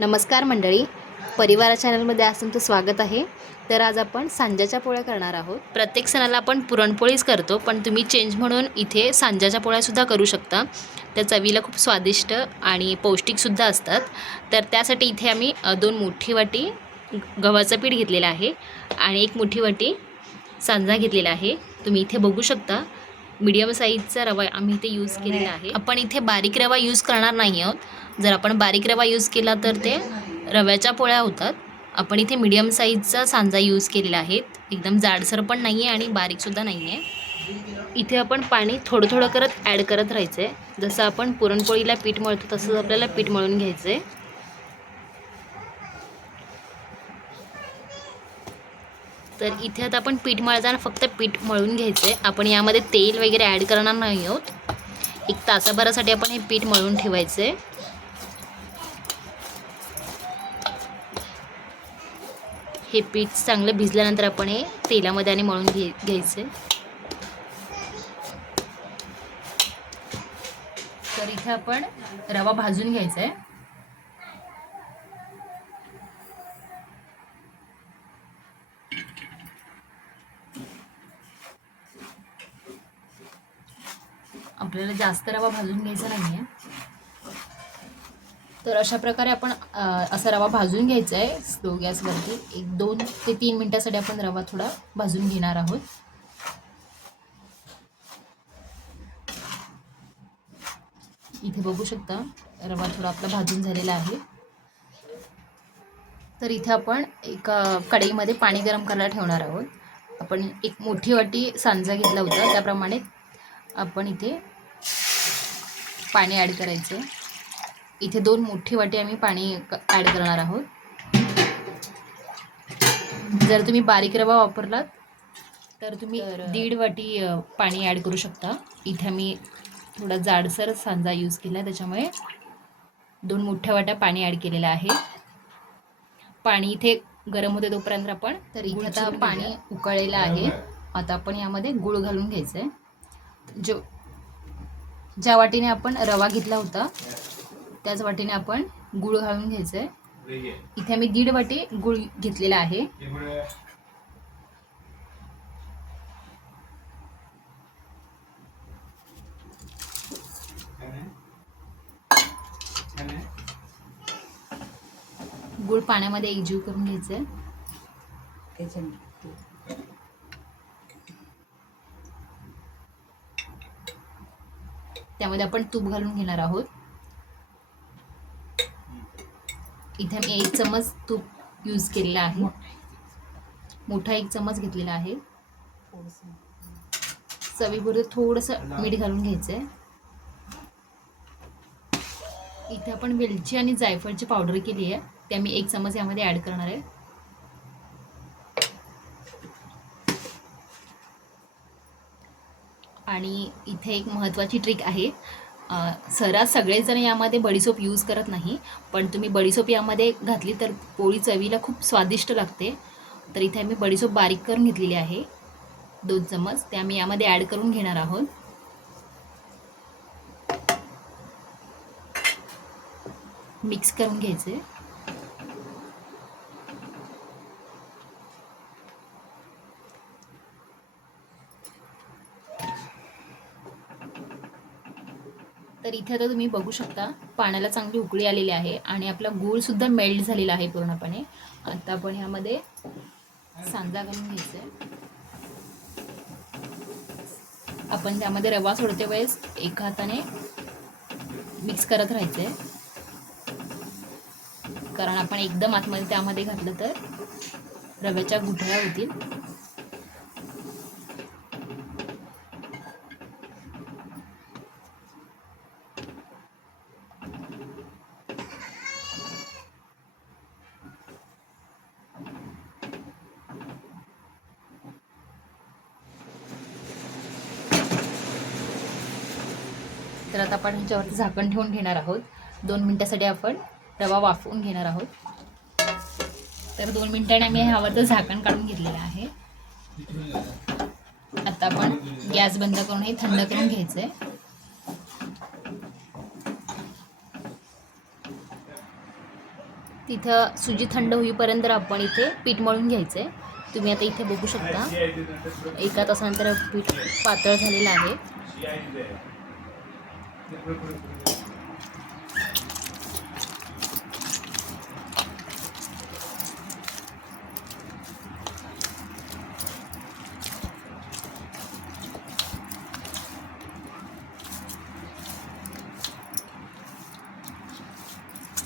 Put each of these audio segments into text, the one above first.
नमस्कार मंडळी, परिवारा चॅनलमध्ये आज तुमचं स्वागत आहे. तर आज आपण सांज्याच्या पोळ्या करणार आहोत. प्रत्येक सणाला आपण पुरणपोळीच करतो, पण तुम्ही चेंज म्हणून इथे सांज्याच्या पोळ्यासुद्धा करू शकता. त्या चवीला खूप स्वादिष्ट आणि पौष्टिकसुद्धा असतात. तर त्यासाठी इथे आम्ही 2 मोठी वाटी गव्हाचं पीठ घेतलेलं आहे आणि 1 मोठी वाटी सांजा घेतलेला आहे. तुम्ही इथे बघू शकता मीडियम साईजचा रवा आम्ही इथे यूज केलेला आहे. आपण इथे बारीक रवा यूज करणार नाही आहोत. जर आपण बारीक रवा यूज केला तर ते रव्याच्या पोळ्या होतात. आपण इथे मीडियम साईजचा सांजा यूज केलेला आहे. एकदम जाडसर पण नाही आहे आणि बारीकसुद्धा नाही आहे. इथे आपण पाणी थोडं थोडं करत ॲड करत राहायचं आहे. जसं आपण पुरणपोळीला पीठ मळतो तसंच आपल्याला पीठ मळून घ्यायचं आहे. तर इथे आता आपण पीठ मळताना फक्त पीठ मळून घ्यायचं आहे. आपण यामध्ये तेल वगैरे ॲड करणार नाही आहोत. 1 तासाभरासाठी आपण हे पीठ मळून ठेवायचं आहे. हे पीठ चांगलं भिजल्यानंतर आपण हे तेलामध्ये आणि मळून घ्यायचं आहे. तर इथे आपण रवा भाजून घ्यायचा आहे. आपल्याला जास्त रवा भाजून घ्यायचा नाही आहे. तर अशा प्रकारे आपण असा रवा भाजून घ्यायचा आहे स्लो गॅसवरती. 2 ते 3 मिनटासाठी आपण रवा थोडा भाजून घेणार आहोत. इथे बघू शकता रवा थोडा आपला भाजून झालेला आहे. तर इथे आपण एका कढईमध्ये पाणी गरम करायला ठेवणार आहोत. आपण 1 मोठी वाटी सांजा घेतला होता त्याप्रमाणे आपण इथे पाणी ॲड करायचं. इथे 2 मोठी वाटी आम्ही पाणी ॲड करणार आहोत. जर तुम्ही बारीक रवा वापरलात तर तुम्ही 1.5 वाटी पाणी ॲड करू शकता. इथे मी थोडा जाडसर सांजा यूज केला त्याच्यामुळे 2 मोठ्या वाट्या पाणी ॲड केलेलं आहे. पाणी इथे गरम होते तोपर्यंत आपण तर इथे आता पाणी उकळलेलं आहे. आता आपण यामध्ये गूळ घालून घ्यायचं आहे. ज्या वाटीने आपण रवा घेतला होता त्याच वाटीने आपण गूळ घालून घ्यायचं आहे. इथे मी 1.5 वाटी गूळ घेतलेला आहे. गूळ पाण्यामध्ये एकजीव करून घ्यायचं आहे. त्यामध्ये आपण तूप घालून घेणार आहोत. इथे मी 1 चमच तूप यूज केलेला आहे. मोठा 1 चमच घेतलेला आहे. चवीपुरतं थोडंसं मीठ घालून घ्यायचं आहे. इथे आपण वेलची आणि जायफळची पावडर केली आहे त्या मी 1 चमच यामध्ये ॲड करणार आहे. आणि इथे एक महत्त्वाची ट्रिक आहे. सर्रास सगळेजण यामध्ये बडीशोप यूज करत नाही, पण तुम्ही बडीशोप यामध्ये घातली तर पोळी चवीला खूप स्वादिष्ट लागते. तर इथे आम्ही बडीशोप बारीक करून घेतलेली आहे 2 चमच. ते आम्ही यामध्ये ॲड करून घेणार आहोत. मिक्स करून घ्यायचे. तर इथे आता तुम्ही बघू शकता पाण्याला चांगली उकळी आलेली आहे आणि आपला गूळसुद्धा मेल्ट झालेला आहे पूर्णपणे. आता आपण ह्यामध्ये सांजा घालून घ्यायचा आहे. आपण त्यामध्ये रवा सोडते वेळेस एका हाताने मिक्स करत राहायचं आहे, कारण आपण एकदम आतमध्ये त्यामध्ये घातलं तर रव्याच्या गुठळ्या होतील. तर आता आपण ह्याच्यावरती झाकण ठेवून घेणार आहोत. 2 मिनटासाठी आपण रवा वाफवून घेणार आहोत. तर 2 मिनिटांनी आम्ही ह्यावरचं झाकण काढून घेतलेलं आहे. आता आपण गॅस बंद करून हे थंड करून घ्यायचं आहे. तिथं सुजी थंड होईपर्यंत आपण इथे पीठ मळून घ्यायचं आहे. तुम्ही आता इथे बघू शकता 1 तासानंतर पीठ पातळ झालेलं आहे.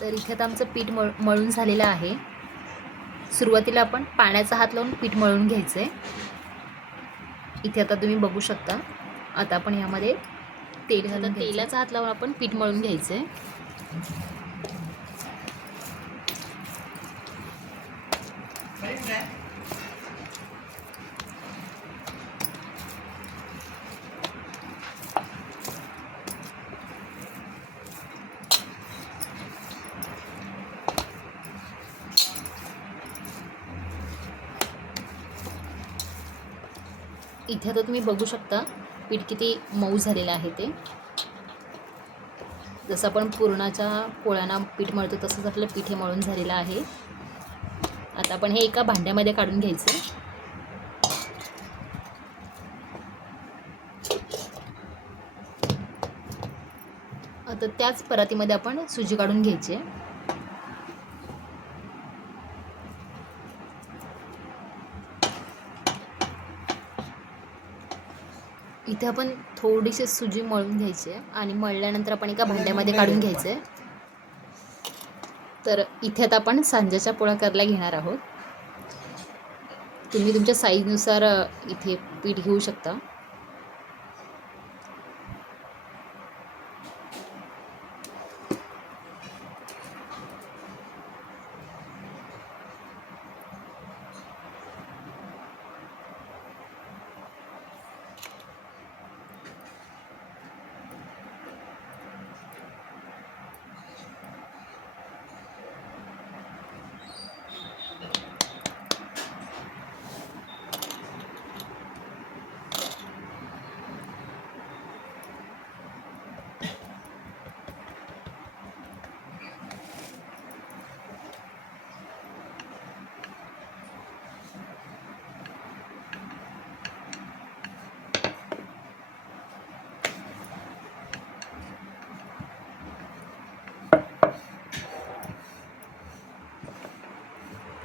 तर इथे आता आमचं पीठ मळून झालेलं आहे. सुरुवातीला आपण पाण्याचा हात लावून पीठ मळून घ्यायचं आहे. इथे आता तुम्ही बघू शकता. आता आपण यामध्ये तेलाचा हात लावून आपण पीठ मळून घ्यायचं आहे. इथे आता तुम्ही बघू शकता पीठ किती मऊ झालेलं आहे ते. जसं आपण पुरणाच्या पोळ्यांना पीठ मळतो तसंच आपलं पीठ हे मळून झालेलं आहे. आता आपण हे एका भांड्यामध्ये काढून घ्यायचं. आता त्याच परातीमध्ये आपण सुजी काढून घ्यायची. इथे आपण थोडीशी सुजी मळून घ्यायची आहे आणि मळल्यानंतर आपण एका भांड्यामध्ये काढून घ्यायचं आहे. तर इथे आता आपण सांज्याच्या पोळ्या करायला घेणार आहोत. तुम्ही तुमच्या साईजनुसार इथे पीठ घेऊ शकता.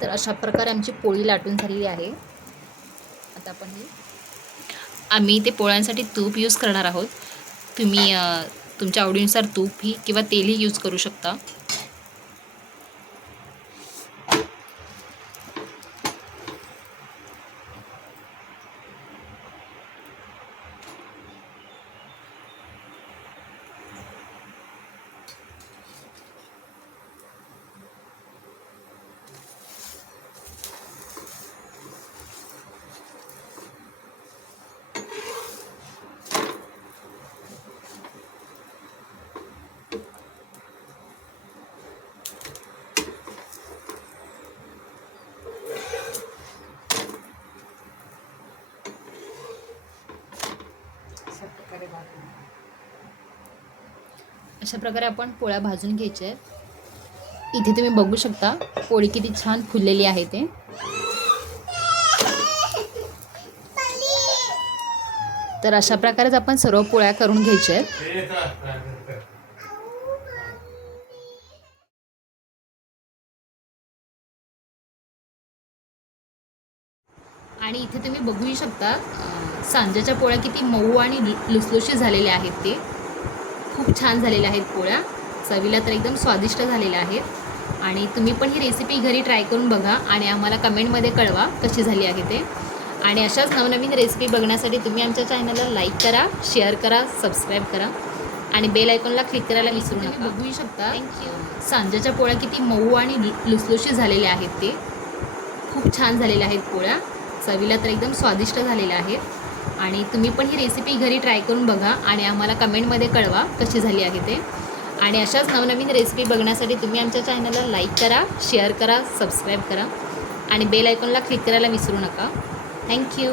तर अशा प्रकारे आमची पोळी लाटून झालेली आहे. आता आपण आम्ही ते पोळ्यांसाठी तूप यूज करणार आहोत. तुम्ही तुमच्या आवडीनुसार तूपही किंवा तेलही यूज करू शकता. अशा प्रकारे आपण पोळ्या भाजून घ्यायच्या आहेत. इथे तुम्ही बघू शकता पोळी किती छान फुललेली आहे ते. तर अशा प्रकारेच आपण सर्व पोळ्या करून घ्यायच्या आहेत. आणि इथे तुम्ही बघू शकता सांज्याच्या पोळ्या किती मऊ आणि लुसलुशीत झालेल्या आहेत. ते खूप छान झालेल्या आहेत पोळ्या. चवीला तर एकदम स्वादिष्ट झालेल्या आहेत. आणि तुम्ही पण ही रेसिपी घरी ट्राय करून बघा आणि आम्हाला कमेंटमध्ये कळवा कशी झाली आहे ते. आणि अशाच नवनवीन रेसिपी बघण्यासाठी तुम्ही आमच्या चॅनलला लाईक करा, शेअर करा, सबस्क्राईब करा आणि बेल आयकॉनला क्लिक करायला विसरू नका. तुम्ही बघू शकता सांज्याच्या पोळ्या किती मऊ आणि लुसलुशीत झालेल्या आहेत. ते खूप छान झालेल्या आहेत पोळ्या. चवीला तर एकदम स्वादिष्ट झालेल्या आहेत. आणि तुम्ही पण ही रेसिपी घरी ट्राय करून बघा आणि आम्हाला कमेंटमध्ये कळवा कशी झाली आहे ते. आणि अशाच नवनवीन रेसिपी बघण्यासाठी तुम्ही आमच्या चॅनलला लाईक करा, शेअर करा, सबस्क्राईब करा आणि बेल आयकॉनला क्लिक करायला विसरू नका. थँक्यू.